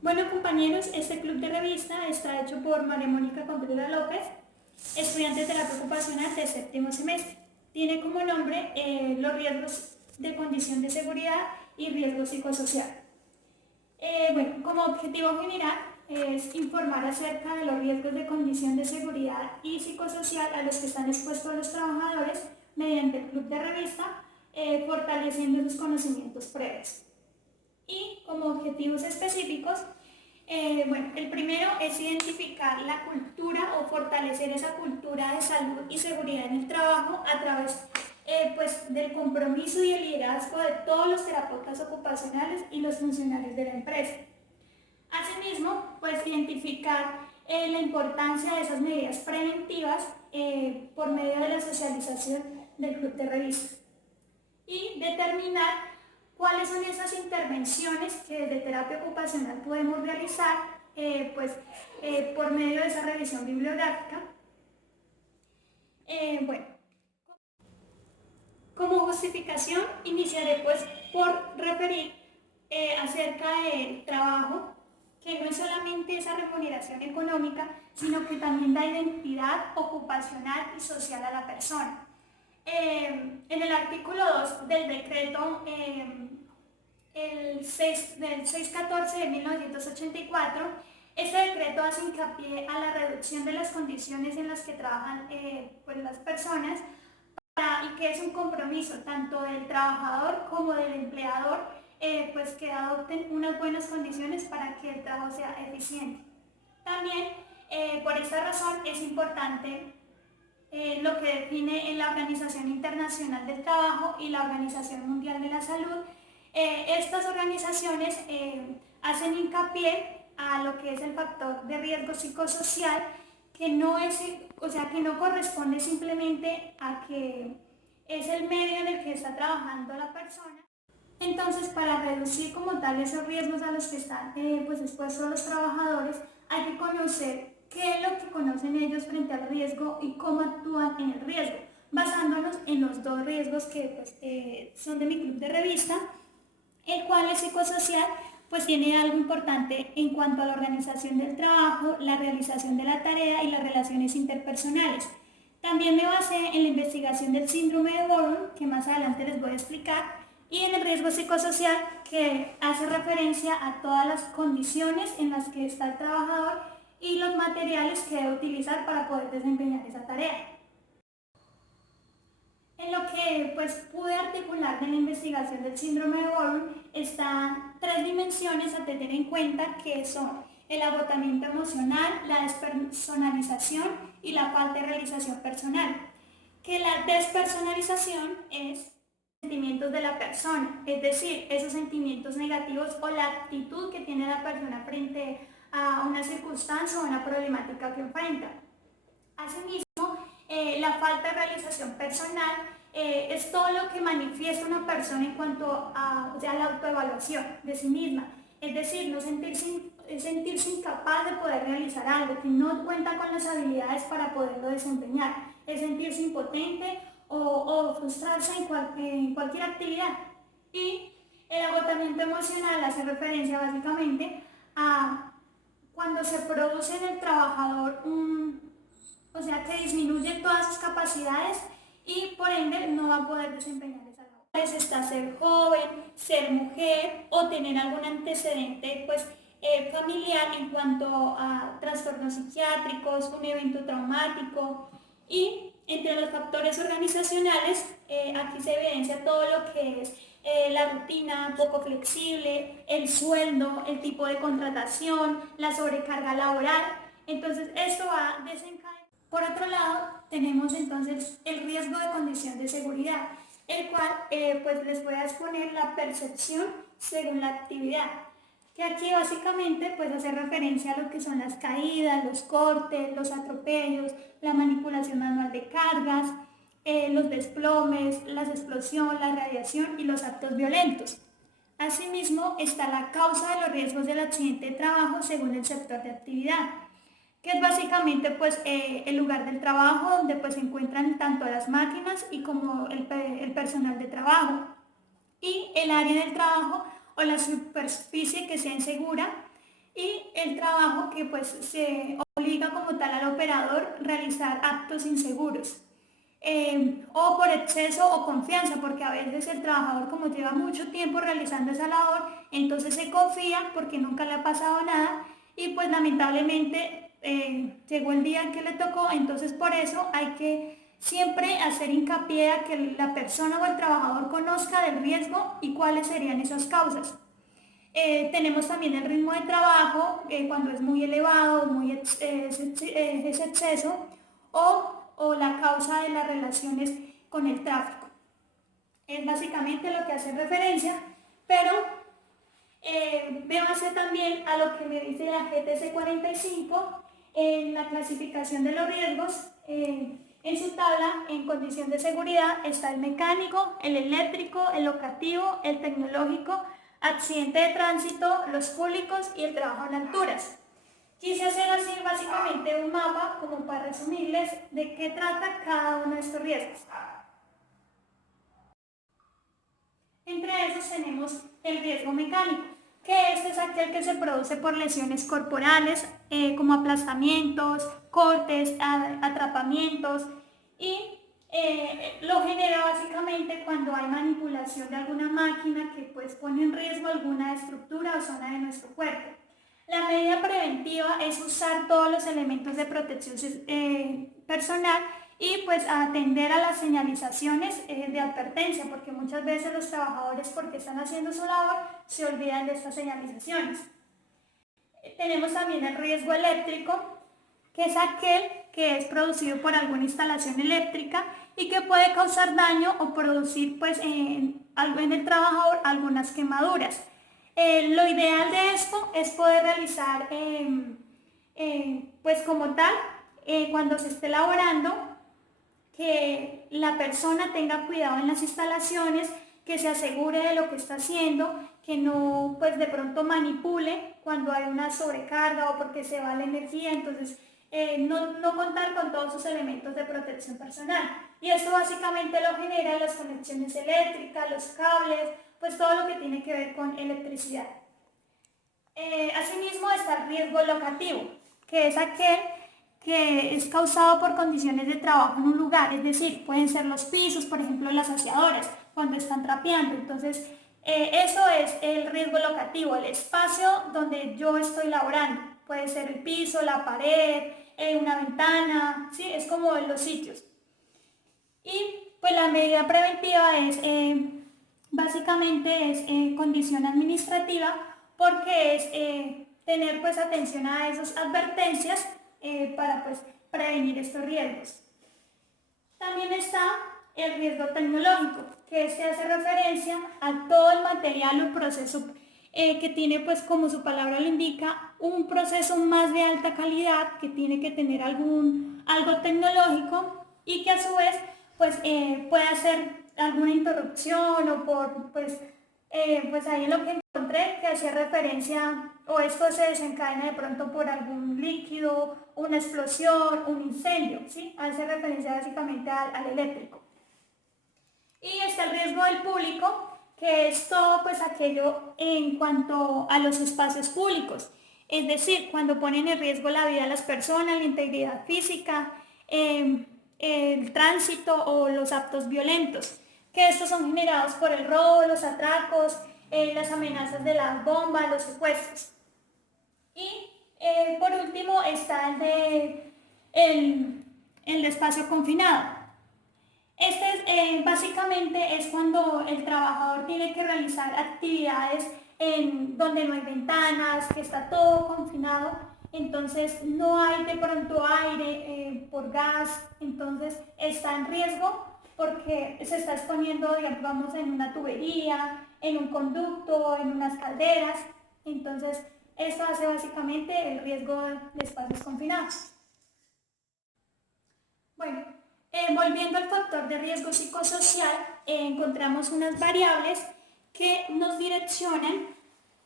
Bueno, compañeros, este club de revista está hecho por María Mónica Contreras López, estudiante de terapia ocupacional de séptimo semestre. Tiene como nombre los riesgos de condición de seguridad y riesgo psicosocial. Bueno, como objetivo general es informar acerca de los riesgos de condición de seguridad y psicosocial a los que están expuestos los trabajadores mediante el club de revista, fortaleciendo sus conocimientos previos. Y como objetivos específicos, bueno, el primero es identificar la cultura o fortalecer esa cultura de salud y seguridad en el trabajo a través pues, del compromiso y el liderazgo de todos los terapeutas ocupacionales y los funcionarios de la empresa. Asimismo, pues identificar la importancia de esas medidas preventivas por medio de la socialización del club de revistas y determinar cuáles son esas intervenciones que desde terapia ocupacional podemos realizar por medio de esa revisión bibliográfica. Bueno, como justificación iniciaré pues por referir acerca del trabajo, que no es solamente esa remuneración económica, sino que también da identidad ocupacional y social a la persona. En el artículo 2 del decreto del 614 de 1984, este decreto hace hincapié a la reducción de las condiciones en las que trabajan pues las personas y que es un compromiso tanto del trabajador como del empleador, pues que adopten unas buenas condiciones para que el trabajo sea eficiente. También por esta razón es importante lo que define en la Organización Internacional del Trabajo y la Organización Mundial de la Salud. Estas organizaciones hacen hincapié a lo que es el factor de riesgo psicosocial, que no es, o sea, que no corresponde simplemente a que es el medio en el que está trabajando la persona. Entonces, para reducir como tal esos riesgos a los que están pues expuestos los trabajadores, hay que conocer qué es lo que conocen ellos frente al riesgo y cómo actúan en el riesgo, basándonos en los dos riesgos que pues, son de mi club de revista, el cual es psicosocial, pues tiene algo importante en cuanto a la organización del trabajo, la realización de la tarea y las relaciones interpersonales. También me basé en la investigación del síndrome de Boron, que más adelante les voy a explicar, y en el riesgo psicosocial, que hace referencia a todas las condiciones en las que está el trabajador y los materiales que debe utilizar para poder desempeñar esa tarea. En lo que pues, pude articular de la investigación del síndrome de Boron están tres dimensiones a tener en cuenta, que son el agotamiento emocional, la despersonalización y la falta de realización personal. Que la despersonalización es sentimientos de la persona, es decir, esos sentimientos negativos o la actitud que tiene la persona frente a una circunstancia o una problemática que enfrenta. Asimismo, la falta de realización personal es todo lo que manifiesta una persona en cuanto a, o sea, la autoevaluación de sí misma, es decir, no sentirse incapaz de poder realizar algo, que no cuenta con las habilidades para poderlo desempeñar, es sentirse impotente o frustrarse en cualquier actividad. Y el agotamiento emocional hace referencia básicamente a cuando se produce en el trabajador o sea que disminuye todas sus capacidades y por ende no va a poder desempeñar esa labor. Está ser joven, ser mujer o tener algún antecedente pues, familiar en cuanto a trastornos psiquiátricos, un evento traumático, y entre los factores organizacionales aquí se evidencia todo lo que es la rutina poco flexible, el sueldo, el tipo de contratación, la sobrecarga laboral. Entonces esto va a desencadenar. Por otro lado, tenemos entonces el riesgo de condición de seguridad, el cual pues les voy a exponer la percepción según la actividad, que aquí básicamente pues hace referencia a lo que son las caídas, los cortes, los atropellos, la manipulación manual de cargas, los desplomes, las explosiones, la radiación y los actos violentos. Asimismo está la causa de los riesgos del accidente de trabajo según el sector de actividad, que es básicamente pues, el lugar del trabajo donde pues, se encuentran tanto las máquinas y como el personal de trabajo, y el área del trabajo o la superficie que sea insegura, y el trabajo que pues se obliga como tal al operador realizar actos inseguros. O por exceso o confianza, porque a veces el trabajador como lleva mucho tiempo realizando esa labor, entonces se confía porque nunca le ha pasado nada y pues lamentablemente llegó el día en que le tocó, entonces por eso hay que siempre hacer hincapié a que la persona o el trabajador conozca del riesgo y cuáles serían esas causas. Tenemos también el ritmo de trabajo, cuando es muy elevado, es exceso, o la causa de las relaciones con el tráfico. Es básicamente lo que hace referencia, pero véase también a lo que me dice la GTC 45 en la clasificación de los riesgos. En su tabla, en condición de seguridad, está el mecánico, el eléctrico, el locativo, el tecnológico, accidente de tránsito, los públicos y el trabajo en alturas. Quise hacer así básicamente un mapa como para resumirles de qué trata cada uno de estos riesgos. Entre esos tenemos el riesgo mecánico, que este es aquel que se produce por lesiones corporales, como aplastamientos, cortes, atrapamientos, y lo genera básicamente cuando hay manipulación de alguna máquina que pues pone en riesgo alguna estructura o zona de nuestro cuerpo. La medida preventiva es usar todos los elementos de protección personal y pues atender a las señalizaciones de advertencia, porque muchas veces los trabajadores, porque están haciendo su labor, se olvidan de estas señalizaciones. Tenemos también el riesgo eléctrico, que es aquel que es producido por alguna instalación eléctrica y que puede causar daño o producir pues en el trabajador algunas quemaduras. Lo ideal de esto es poder realizar pues como tal, cuando se esté elaborando, que la persona tenga cuidado en las instalaciones, que se asegure de lo que está haciendo, que no pues de pronto manipule cuando hay una sobrecarga o porque se va la energía, entonces no contar con todos sus elementos de protección personal. Y esto básicamente lo generan las conexiones eléctricas, los cables, pues todo lo que tiene que ver con electricidad. Asimismo está el riesgo locativo, que es aquel que es causado por condiciones de trabajo en un lugar, es decir, pueden ser los pisos, por ejemplo, las aseadoras, cuando están trapeando. Entonces, eso es el riesgo locativo, el espacio donde yo estoy laborando. Puede ser el piso, la pared, una ventana, ¿sí? Es como en los sitios. Y pues la medida preventiva es, básicamente es condición administrativa, porque es tener pues atención a esas advertencias para pues prevenir estos riesgos. También está el riesgo tecnológico, que este hace referencia a todo el material o proceso que tiene, pues como su palabra lo indica, un proceso más de alta calidad, que tiene que tener algo tecnológico y que a su vez pues puede hacer alguna interrupción o por pues ahí en lo que encontré que hacía referencia, o esto se desencadena de pronto por algún líquido, una explosión, un incendio, ¿sí? Hace referencia básicamente al eléctrico. Y está el riesgo del público, que es todo pues aquello en cuanto a los espacios públicos, es decir, cuando ponen en riesgo la vida de las personas, la integridad física, el tránsito o los actos violentos, que estos son generados por el robo, los atracos, las amenazas de las bombas, los secuestros. Y por último está el de espacio confinado. Este básicamente es cuando el trabajador tiene que realizar actividades en donde no hay ventanas, que está todo confinado, entonces no hay de pronto aire por gas, entonces está en riesgo porque se está exponiendo, digamos, en una tubería, en un conducto, en unas calderas, entonces esto hace básicamente el riesgo de espacios confinados. Bueno, volviendo al factor de riesgo psicosocial, encontramos unas variables que nos direccionan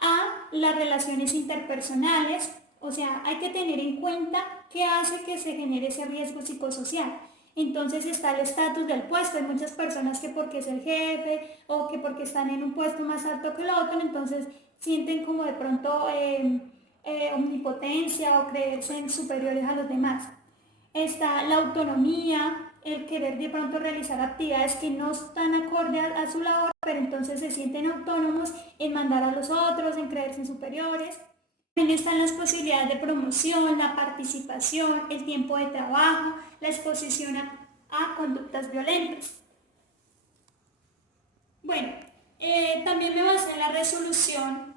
a las relaciones interpersonales, o sea, hay que tener en cuenta qué hace que se genere ese riesgo psicosocial. Entonces está el estatus del puesto, hay muchas personas que porque es el jefe o que porque están en un puesto más alto que el otro, entonces sienten como de pronto omnipotencia o creerse en superiores a los demás. Está la autonomía, el querer de pronto realizar actividades que no están acorde a su labor, pero entonces se sienten autónomos en mandar a los otros, en creerse superiores. También están las posibilidades de promoción, la participación, el tiempo de trabajo, la exposición a conductas violentas. Bueno, también me basé en la resolución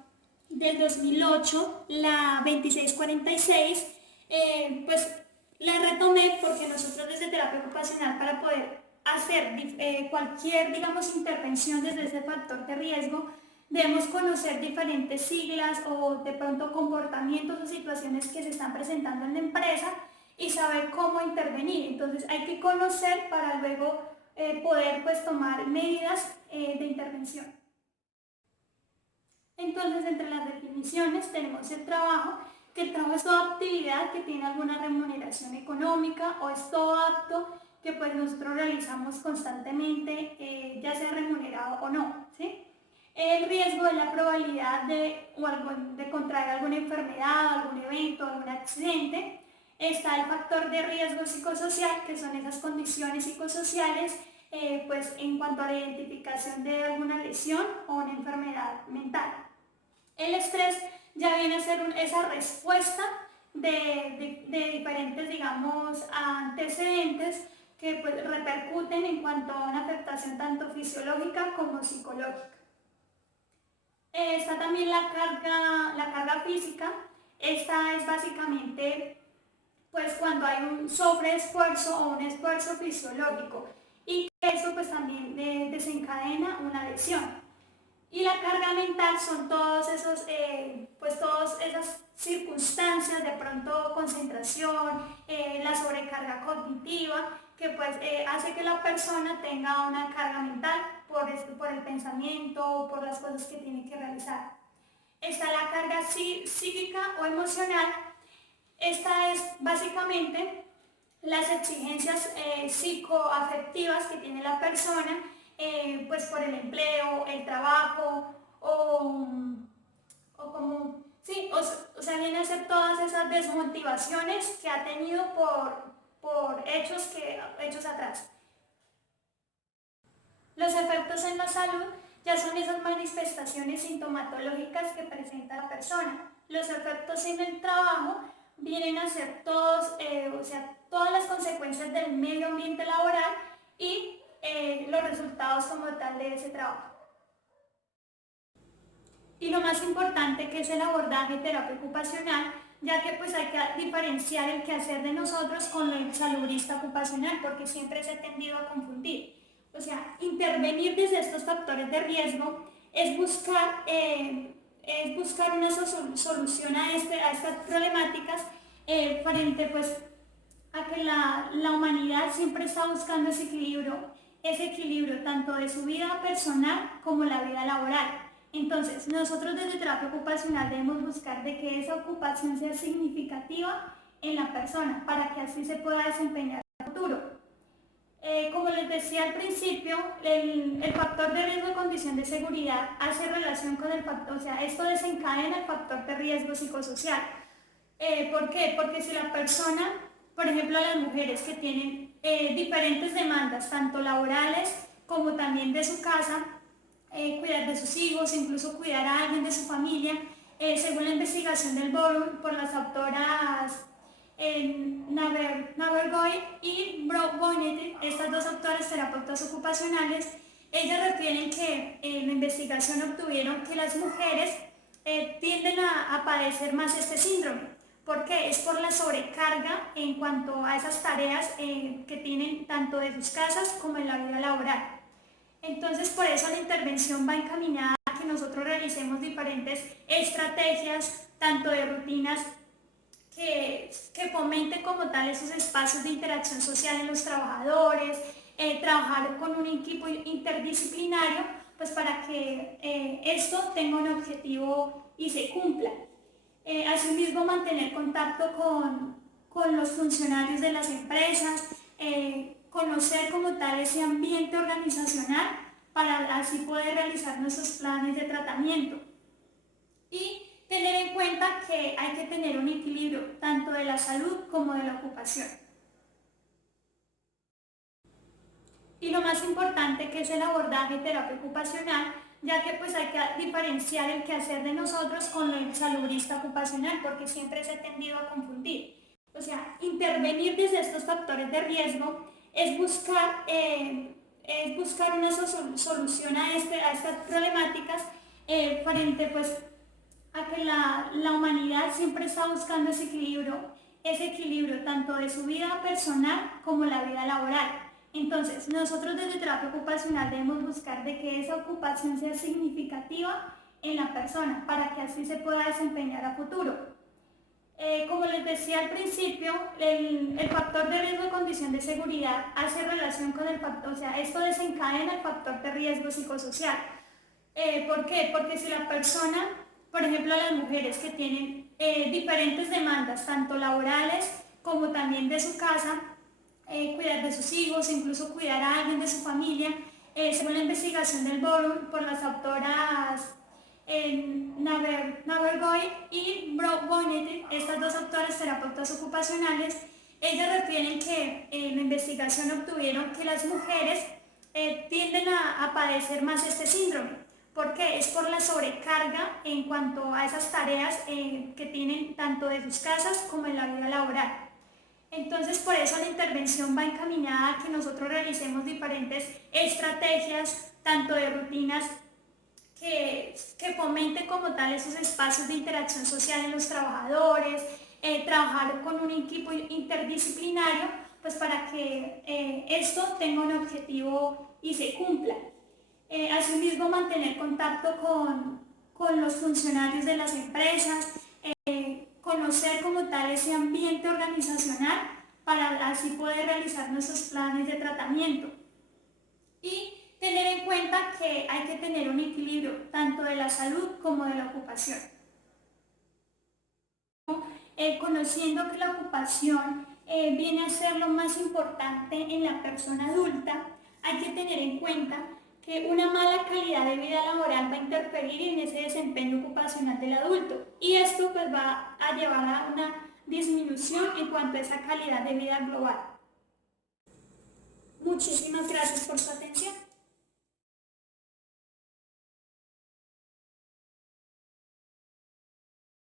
del 2008, la 2646, pues la retomé porque nosotros desde terapia ocupacional, para poder hacer cualquier, digamos, intervención desde ese factor de riesgo, debemos conocer diferentes siglas o de pronto comportamientos o situaciones que se están presentando en la empresa y saber cómo intervenir. Entonces hay que conocer para luego poder pues tomar medidas de intervención. Entonces, entre las definiciones tenemos el trabajo, que el trabajo es toda actividad que tiene alguna remuneración económica o es todo acto que pues nosotros realizamos constantemente, ya sea remunerado o no, ¿sí? El riesgo es la probabilidad de contraer alguna enfermedad, algún evento, algún accidente. Está el factor de riesgo psicosocial, que son esas condiciones psicosociales pues en cuanto a la identificación de alguna lesión o una enfermedad mental. El estrés ya viene a ser esa respuesta de diferentes, digamos, antecedentes que pues, repercuten en cuanto a una afectación tanto fisiológica como psicológica. Está también la carga física. Esta es básicamente pues cuando hay un sobreesfuerzo o un esfuerzo fisiológico y eso pues también desencadena una lesión. Y la carga mental son todas esas circunstancias, de pronto concentración, la sobrecarga cognitiva, que pues hace que la persona tenga una carga mental por el pensamiento, por las cosas que tiene que realizar. Está la carga psíquica o emocional. Esta es básicamente las exigencias psicoafectivas que tiene la persona, pues por el empleo, el trabajo o como, sí, o sea, viene a ser todas esas desmotivaciones que ha tenido por hechos atrás. Los efectos en la salud ya son esas manifestaciones sintomatológicas que presenta la persona. Los efectos en el trabajo vienen a ser todas las consecuencias del medio ambiente laboral y los resultados como tal de ese trabajo. Y lo más importante, que es el abordaje terapia ocupacional, ya que pues hay que diferenciar el quehacer de nosotros con el salubrista ocupacional, porque siempre se ha tendido a confundir. O sea, intervenir desde estos factores de riesgo es buscar una solución a estas problemáticas frente pues a que la humanidad siempre está buscando ese equilibrio tanto de su vida personal como la vida laboral. Entonces, nosotros desde terapia ocupacional debemos buscar de que esa ocupación sea significativa en la persona para que así se pueda desempeñar en el futuro. Como les decía al principio, el factor de riesgo de condición de seguridad hace relación con el factor, o sea, esto desencadena el factor de riesgo psicosocial. ¿Por qué? Porque si la persona, por ejemplo, las mujeres que tienen diferentes demandas, tanto laborales como también de su casa, cuidar de sus hijos, incluso cuidar a alguien de su familia, según la investigación del BORUM por las autoras Nabergoy y Bonnet, estas dos autoras terapeutas ocupacionales, ellas refieren que en la investigación obtuvieron que las mujeres tienden a padecer más este síndrome. ¿Por qué? Es por la sobrecarga en cuanto a esas tareas que tienen tanto de sus casas como en la vida laboral. Entonces, por eso la intervención va encaminada a que nosotros realicemos diferentes estrategias, tanto de rutinas que fomenten como tal esos espacios de interacción social en los trabajadores, trabajar con un equipo interdisciplinario, pues para que esto tenga un objetivo y se cumpla. Asimismo, mantener contacto con los funcionarios de las empresas, conocer como tal ese ambiente organizacional para así poder realizar nuestros planes de tratamiento. Y tener en cuenta que hay que tener un equilibrio tanto de la salud como de la ocupación. Y lo más importante que es el abordaje de terapia ocupacional, ya que pues hay que diferenciar el quehacer de nosotros con el salubrista ocupacional, porque siempre se ha tendido a confundir. O sea, intervenir desde estos factores de riesgo es buscar una solución a estas problemáticas frente pues a que la humanidad siempre está buscando ese equilibrio tanto de su vida personal como la vida laboral. Entonces, nosotros desde terapia ocupacional debemos buscar de que esa ocupación sea significativa en la persona para que así se pueda desempeñar a futuro. Como les decía al principio, el factor de riesgo de condición de seguridad hace relación con el factor, o sea, esto desencadena el factor de riesgo psicosocial. ¿Por qué? Porque si la persona, por ejemplo, las mujeres que tienen diferentes demandas, tanto laborales como también de su casa, cuidar de sus hijos, incluso cuidar a alguien de su familia, según la investigación del Borum por las autoras Nabergoy y Bonnet, estas dos autoras terapeutas ocupacionales, ellas refieren que en la investigación obtuvieron que las mujeres tienden a padecer más este síndrome. ¿Por qué? Es por la sobrecarga en cuanto a esas tareas que tienen tanto de sus casas como en la vida laboral. Entonces, por eso la intervención va encaminada a que nosotros realicemos diferentes estrategias, tanto de rutinas que fomente como tal esos espacios de interacción social en los trabajadores, trabajar con un equipo interdisciplinario, pues para que esto tenga un objetivo y se cumpla. Asimismo, mantener contacto con los funcionarios de las empresas, conocer como tal ese ambiente organizacional para así poder realizar nuestros planes de tratamiento. Y tener en cuenta que hay que tener un equilibrio tanto de la salud como de la ocupación. Conociendo que la ocupación viene a ser lo más importante en la persona adulta, hay que tener en cuenta que una mala calidad de vida laboral va a interferir en ese desempeño ocupacional del adulto y esto pues va a llevar a una disminución en cuanto a esa calidad de vida global. Muchísimas gracias por su atención.